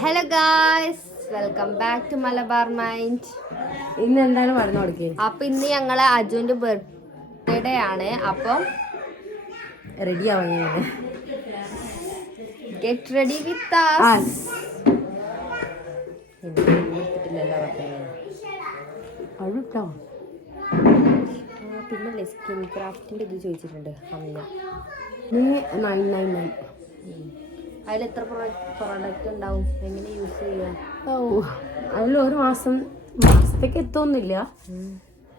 Hello guys, welcome back to Malabar mind. ഇന്ന് എന്തായാലും പറഞ്ഞു കൊടുക്കേ. അപ്പൊ ഇന്ന് ഞങ്ങളെ അജുവിന്റെ ബർത്ത്ഡേ ആണ്. അപ്പം റെഡി ആവാൻ ഗെറ്റ് റെഡി വിത്ത് പിന്നെ സ്കിൻ ക്രാഫ്റ്റിന്റെ ഇത് ചോദിച്ചിട്ടുണ്ട് അമ്മ. നീ 999 അതിൽ എത്ര പ്രോഡക്റ്റ് ഉണ്ടാവും, എങ്ങനെ യൂസ് ചെയ്യാം? അതിൽ ഒരു മാസത്തേക്ക് എത്തൊന്നുമില്ല,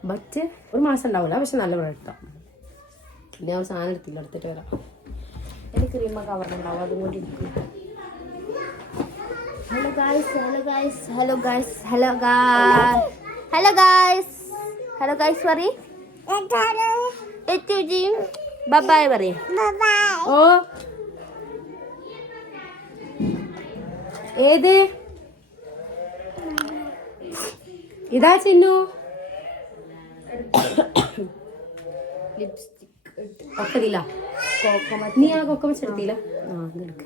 ബട്ട് ഒരു മാസം ഉണ്ടാവില്ല. പക്ഷെ നല്ല പ്രൊഡക്റ്റാണ്. പിന്നെ ഞാൻ സാധനം എടുത്തില്ല, എടുത്തിട്ട് വരാം. എനിക്ക് ക്രീമൊക്കെ കവറുണ്ടാവും, അതും കൊണ്ട് എടുക്കും. Hello guys, hello guys, hello guys, hello guys, hello guys, hello guys പറയും. ബൈ പറയും. ഓ ഏത് ഇതാ ചിന്നു? ലിപ്സ്റ്റിക് ഒക്കതില്ല. നീ ആ കൊക്കമച്ച് എടുത്തില്ല? ആ അതെടുക്ക.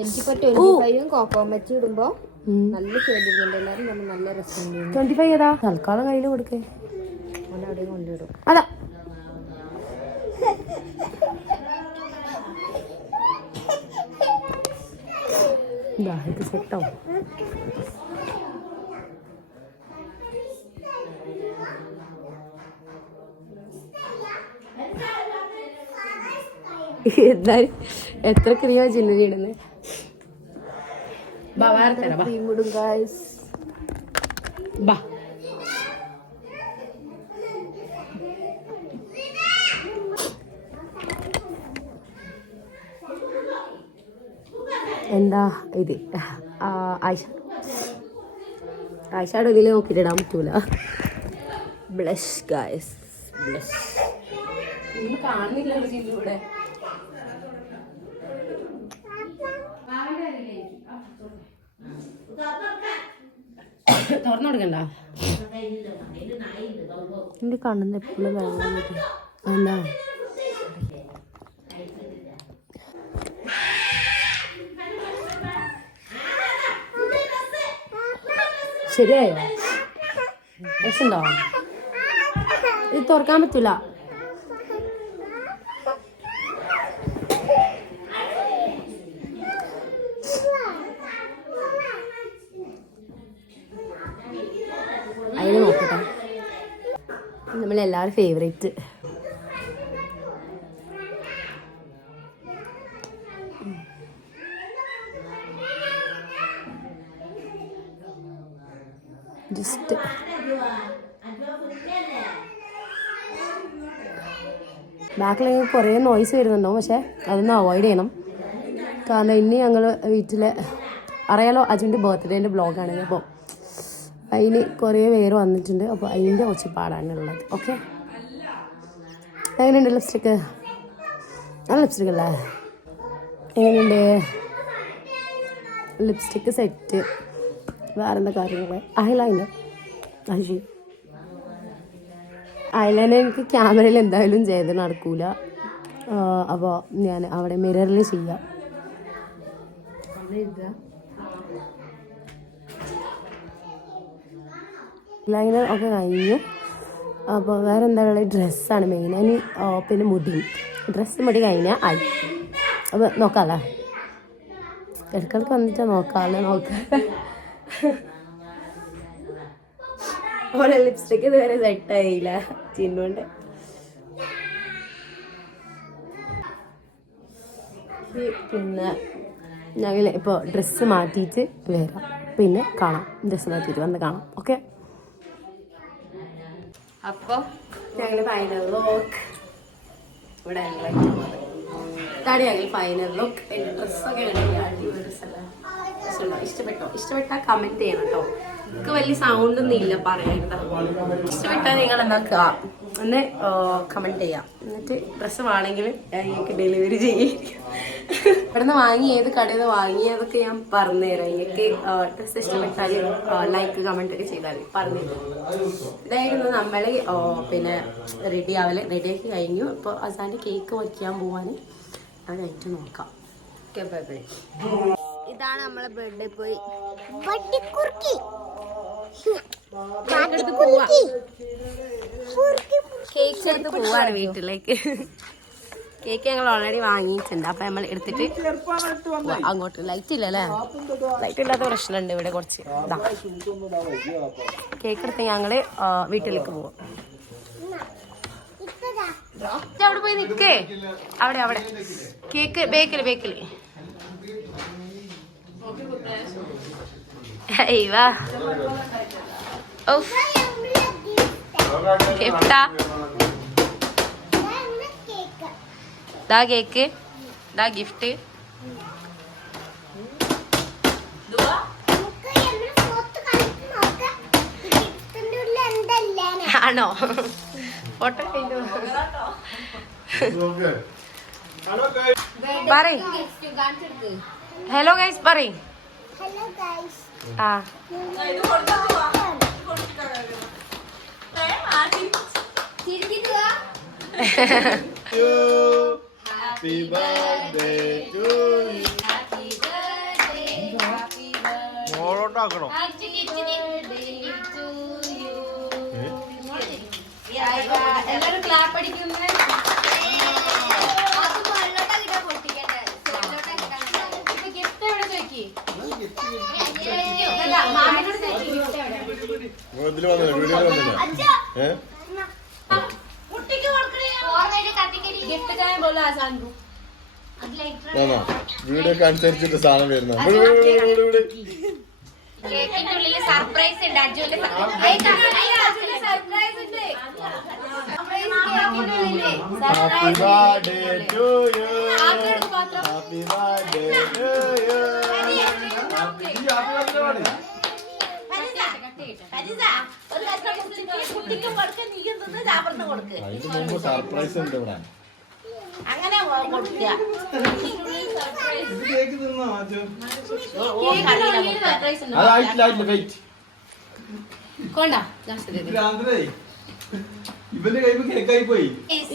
എനിക്കിപ്പോ 25 കോക്കോമച്ച് ഇടുമ്പോ നല്ല ചേരുന്നുണ്ട്. എല്ലാരും നമ്മൾ നല്ല രസമുണ്ട്. 25 ഏതാ? തൽക്കാലം കയ്യിൽ കൊടുക്കേ. അവിടെ കൊണ്ടിടും. അതാ ഇത് സെറ്റാവും. എന്തായാലും എത്ര ക്രീമാ ചിന്നരി ഇടുന്നത്? എന്താ ഇത്? ഐഷാഡോ ഇതിൽ നോക്കിയിട്ട് ഇടാൻ പറ്റൂല. ബ്ലഷ് ഗായ്സ്, ബ്ലഷ് കാണുന്നില്ലല്ലോ ഇവിടെ. തുറന്നു കൊടുക്കണ്ട. എന്റെ കണ്ണിന്ന് എപ്പോഴും വെള്ളം എന്താ ശരിയായോ? രസമുണ്ടോ? ഇത് തുറക്കാൻ പറ്റൂല. അതിന് നോക്കട്ടെ. നമ്മളെല്ലാവരും ഫേവറേറ്റ്. ജസ്റ്റ് ബാക്കിൽ കുറേ നോയ്സ് വരുന്നുണ്ടാവും, പക്ഷെ അതൊന്ന് അവോയ്ഡ് ചെയ്യണം. കാരണം ഇനി ഞങ്ങൾ വീട്ടിൽ അറിയാലോ അജുൻ്റെ ബർത്ത്ഡേൻ്റെ ബ്ലോഗാണ്. അപ്പോൾ അതിന് കുറേ പേര് വന്നിട്ടുണ്ട്. അപ്പോൾ അതിൻ്റെ ഒച്ചപ്പാടാണുള്ളത്. ഓക്കെ, എങ്ങനെയുണ്ട് ലിപ്സ്റ്റിക്ക്? നല്ല ലിപ്സ്റ്റിക് അല്ലേ? എങ്ങനെയുണ്ട് ലിപ്സ്റ്റിക്ക് സെറ്റ്? വേറെന്താ കാര്യങ്ങൾ? ഐലൈനർ ഐലൈനർ എനിക്ക് ക്യാമറയിൽ എന്തായാലും ചെയ്ത് നടക്കൂല. അപ്പോൾ ഞാൻ അവിടെ മിററിൽ ചെയ്യാം. ലൈനർ ഒക്കെ കഴിഞ്ഞു. അപ്പോൾ വേറെ എന്താ ഉള്ളത്? ഡ്രസ്സാണ് മെയിൻ. ഇനി പിന്നെ മുടി. മുടി കഴിഞ്ഞാൽ ആയി. അപ്പോൾ നോക്കാമല്ലേ? ഇടയ്ക്കിടയ്ക്ക് വന്നിട്ട് നോക്കാമല്ലേ? ഓരോ ലിപ്സ്റ്റിക്ക് ഇതുവരെ സെറ്റായില്ല ചിന്നുണ്ട്. പിന്നെ ഞങ്ങൾ ഇപ്പോൾ ഡ്രസ്സ് മാറ്റിയിട്ട് വരാം. പിന്നെ കാണാം. ഡ്രസ്സ് മാറ്റിയിട്ട് വന്ന് കാണാം. ഓക്കെ, അപ്പോൾ ഞങ്ങൾ ഫൈനൽ ലുക്ക് ഇവിടെ ഞങ്ങൾ ഫൈനൽ ലുക്ക്. എൻ്റെ ഡ്രസ്സൊക്കെ ഡ്രസ്സല്ല. ഇഷ്ടപ്പെട്ടാൽ കമൻറ്റ് ചെയ്യണം കേട്ടോ. എനിക്ക് വലിയ സൗണ്ടൊന്നും ഇല്ല പറയുന്നത്. ഇഷ്ടപ്പെട്ടാൽ നിങ്ങൾ എന്താക്കുക ഒന്ന് കമൻറ്റ് ചെയ്യാം. എന്നിട്ട് ഡ്രസ്സ് വേണമെങ്കിൽ ഞങ്ങൾക്ക് ഡെലിവറി ചെയ്യും. ഇവിടുന്ന് വാങ്ങി ഏത് കടയിൽ നിന്ന് വാങ്ങിയതൊക്കെ ഞാൻ പറഞ്ഞുതരാം. എനിക്ക് ഡ്രസ്സ് ഇഷ്ടപ്പെട്ടാൽ ലൈക്ക് കമന്റ് ഒക്കെ ചെയ്താൽ പറഞ്ഞുതരാം. ഇതായിരുന്നു നമ്മൾ പിന്നെ റെഡിയാക്കി കഴിഞ്ഞു. ഇപ്പോൾ അവസാനം കേക്ക് വയ്ക്കാൻ പോവാൻ ഞാനായിട്ട് നോക്കാം. ഇതാണ് നമ്മളെ ബർത്ത്ഡേ പോയി കേക്ക് എടുത്ത് പോവാണ് വീട്ടിലേക്ക്. കേക്ക് ഞങ്ങൾ ഓൾറെഡി വാങ്ങിയിട്ടുണ്ട്. അപ്പൊ നമ്മൾ എടുത്തിട്ട് അങ്ങോട്ട്. ലൈറ്റ് ഇല്ലല്ലേ? ലൈറ്റ് ഇല്ലാത്ത പ്രശ്നമുണ്ട് ഇവിടെ കുറച്ച്. കേക്ക് എടുത്ത് ഞങ്ങള് വീട്ടിലേക്ക് പോവാം. അവിടെ പോയി നിക്കേ. അവിടെ കേക്ക് ബേക്കില് വാ. ഗിഫ്റ്റാ? ദാ കേക്ക്, ദാ ഗിഫ്റ്റ്. ആണോ? ഫോട്ടോ പറയ്. ഹലോ ഗൈസ് പറയ്. ആ Happy birthday to you. Happy birthday, happy birthday. മോളോട്ടാക്കണോ? എല്ലാരും ക്ലാപ്പ് അടിക്കുന്നു. ഗിഫ്റ്റ് എവിടെ നോക്കി? മാമിനോട് ചോദിക്കി ഗിഫ്റ്റ് എവിടെ? ഇതില് വന്നില്ല, വീഡിയോയിൽ വന്നില്ല. വീഡിയോക്ക് അനുസരിച്ചിട്ട് സാധനം വരുന്ന കേക്കിന്റെ ഉള്ളിൽ സർപ്രൈസ് ഉണ്ട്. അജുവിന്റെ happy birthday to you. Happy birthday to you. അതിന് മുമ്പ് സർപ്രൈസ് ഉണ്ട് ഇവിടെ. അങ്ങനെ കൊടുക്കുക. അതായിട്ടില്ല, വെയിറ്റ്.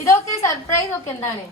ഇതൊക്കെ സർപ്രൈസ് ഒക്കെ എന്താണ്?